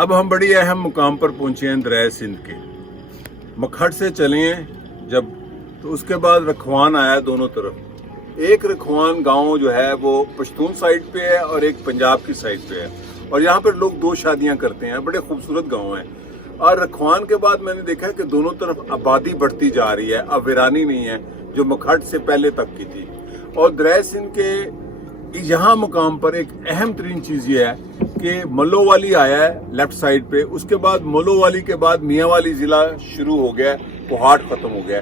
अब हम बड़ी अहम मुकाम पर पहुंचे हैं दरियाए सिंध के। मखट से चले जब तो उसके बाद रखवान आया दोनों तरफ। एक रखवान गांव जो है वो पश्तून साइड पे है और एक पंजाब की साइड पे है, और यहाँ पर लोग दो शादियां करते हैं। बड़े खूबसूरत गांव हैं। और रखवान के बाद मैंने देखा है कि दोनों तरफ आबादी बढ़ती जा रही है, अब वीरानी नहीं है जो मखट से पहले तक की थी। और दरियाए सिंध के यहाँ मुकाम पर एक अहम तरीन चीज़ ये है कि मल्लोवाली आया है लेफ्ट साइड पे, उसके बाद मल्लोवाली के बाद मियांवाली ज़िला शुरू हो गया, पहाड़ ख़त्म हो गया।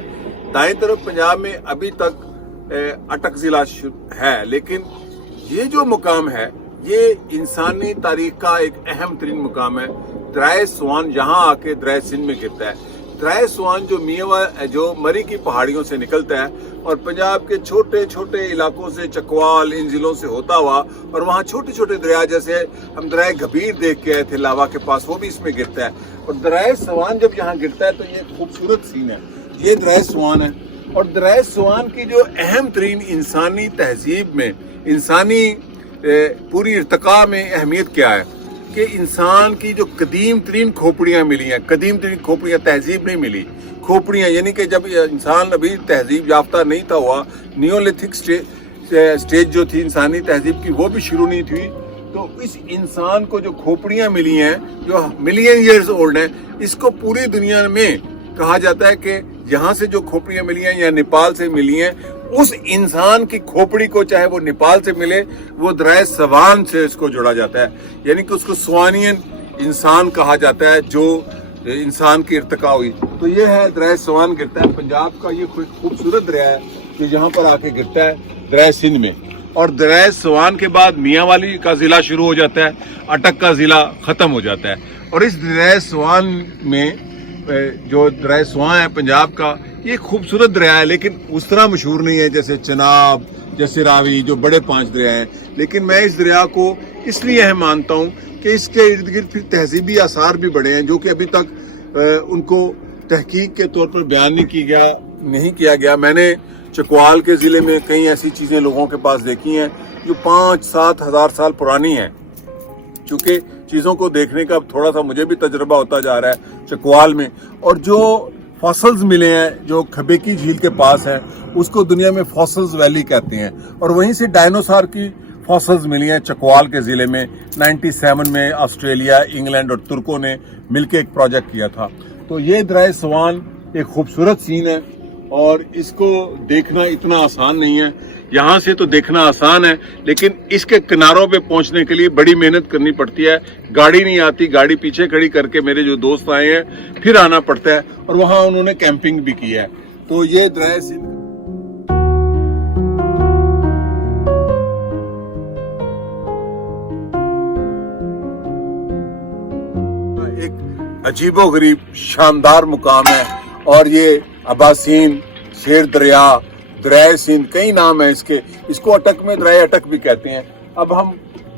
दाएं तरफ पंजाब में अभी तक अटक ज़िला है, लेकिन ये जो मुकाम है ये इंसानी तारीख का एक अहम तरीन मुकाम है। दरियाए स्वान यहाँ आके दरियाए सिंध में गिरता है। दरियाए स्वान जो मरी की पहाड़ियों से निकलता है और पंजाब के छोटे छोटे इलाकों से, चकवाल, इन जिलों से होता हुआ, और वहाँ छोटे छोटे दरिया, जैसे हम दरियाए गबीर देख के आए थे लावा के पास, वो भी इसमें गिरता है। और दरियाए स्वान जब यहाँ गिरता है तो ये खूबसूरत सीन है। ये दरियाए स्वान है। और दरियाए स्वान की जो अहम तरीन इंसानी तहजीब में, इंसानी पूरी इर्तिका में अहमियत क्या है कि इंसान की जो कदीम तरीन खोपड़ियाँ मिली हैं, कदीम तरीन खोपड़ियाँ, तहजीब नहीं मिली, खोपड़ियाँ, यानी कि जब इंसान अभी तहजीब याफ्ता नहीं था हुआ, नियोलिथिक स्टेज जो थी इंसानी तहजीब की वो भी शुरू नहीं थी, तो इस इंसान को जो खोपड़ियाँ मिली हैं जो मिलियन ईयर्स ओल्ड हैं, इसको पूरी दुनिया में कहा जाता है कि यहाँ से जो खोपड़ियाँ मिली हैं या नेपाल से मिली हैं, उस इंसान की खोपड़ी को चाहे वो नेपाल से मिले, वो दरियाए स्वान से इसको जोड़ा जाता है। यानी कि उसको स्वानियन इंसान कहा जाता है जो इंसान की इर्तिका हुई। तो ये है दरियाए स्वान गिरता है। पंजाब का ये खूबसूरत दरिया है जो यहाँ पर आके गिरता है दरियाए सिंध में। और दरियाए स्वान के बाद मियांवाली का ज़िला शुरू हो जाता है, अटक का ज़िला ख़त्म हो जाता है। और इस दरियाए स्वान में जो दरियाए स्वान है पंजाब का, ये खूबसूरत दरिया है, लेकिन उस तरह मशहूर नहीं है जैसे चनाब, जैसे रावी, जो बड़े 5 दरिया हैं। लेकिन मैं इस दरिया को इसलिए अहम मानता हूँ कि इसके इर्द गिर्द फिर तहजीबी आसार भी बड़े हैं जो कि अभी तक उनको तहकीक के तौर पर बयान नहीं किया गया। मैंने चकवाल के ज़िले में कई ऐसी चीज़ें लोगों के पास देखी हैं जो 5-7 हज़ार साल पुरानी हैं। चूँकि चीज़ों को देखने का अब थोड़ा सा मुझे भी तजुर्बा होता जा रहा है चकवाल में, और जो फॉसल्स मिले हैं जो खबेकी झील के पास है, उसको दुनिया में फॉसल्स वैली कहते हैं। और वहीं से डायनासोर की फॉसल्स मिली हैं चकवाल के ज़िले में। 97 में ऑस्ट्रेलिया, इंग्लैंड और तुर्कों ने मिलकर एक प्रोजेक्ट किया था। तो ये दरियाए स्वान एक खूबसूरत सीन है और इसको देखना इतना आसान नहीं है। यहाँ से तो देखना आसान है, लेकिन इसके किनारों पे पहुँचने के लिए बड़ी मेहनत करनी पड़ती है। गाड़ी नहीं आती, गाड़ी पीछे खड़ी करके मेरे जो दोस्त आए हैं फिर आना पड़ता है, और वहाँ उन्होंने कैंपिंग भी की है। तो ये दरियाए सिंध एक अजीबोगरीब शानदार मुकाम है। और ये अबासीन, शेर दरिया, दरियाए सिंध, कई नाम है इसके। इसको अटक में दरियाए अटक भी कहते हैं। अब हम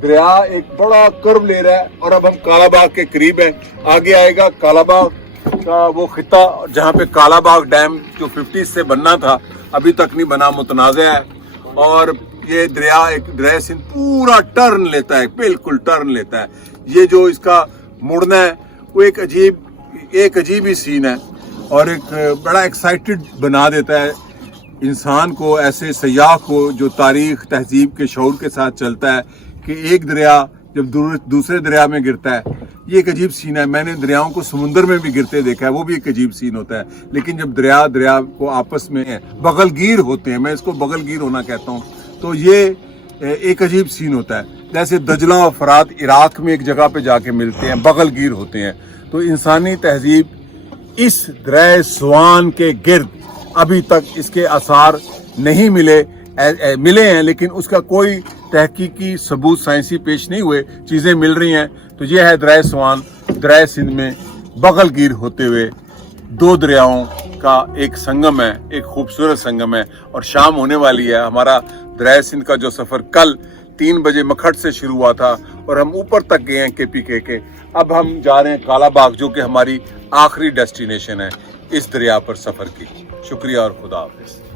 दरिया एक बड़ा कर्व ले रहा है और अब हम कालाबाग के करीब हैं। आगे आएगा कालाबाग का वो खिता जहाँ पे कालाबाग डैम जो 50 से बनना था अभी तक नहीं बना, मुतनाज़ा है। और ये दरियाए सिंध पूरा टर्न लेता है, बिल्कुल टर्न लेता है। ये जो इसका मुड़ना है वो एक अजीब ही सीन है और एक बड़ा एक्साइटेड बना देता है इंसान को, ऐसे सयाह को जो तारीख तहजीब के शऊर के साथ चलता है कि एक दरिया जब दूसरे दरिया में गिरता है, ये एक अजीब सीन है। मैंने दरियाओं को समुंदर में भी गिरते देखा है, वो भी एक अजीब सीन होता है। लेकिन जब दरिया को आपस में बगलगीर होते हैं, मैं इसको बगलगीर होना कहता हूँ, तो ये एक अजीब सीन होता है। जैसे दजला और फरात इराक में एक जगह पे जाके मिलते हैं, बगलगीर होते हैं। तो इंसानी तहजीब इस दरियाए स्वान के गिर्द अभी तक इसके आसार नहीं मिले हैं, लेकिन उसका कोई तहकीकी सबूत साइंसी पेश नहीं हुए, चीज़ें मिल रही हैं। तो ये है दरियाए स्वान दरियाए सिंध में बगलगीर होते हुए 2 दरियाओं का एक संगम है, एक खूबसूरत संगम है। और शाम होने वाली है। हमारा दरियाए सिंध का जो सफ़र कल 3 बजे मखट से शुरू हुआ था और हम ऊपर तक गए हैं KPK के। अब हम जा रहे हैं कालाबाग, जो कि हमारी आखिरी डेस्टिनेशन है इस दरिया पर सफ़र की। शुक्रिया और खुदा हाफिज़।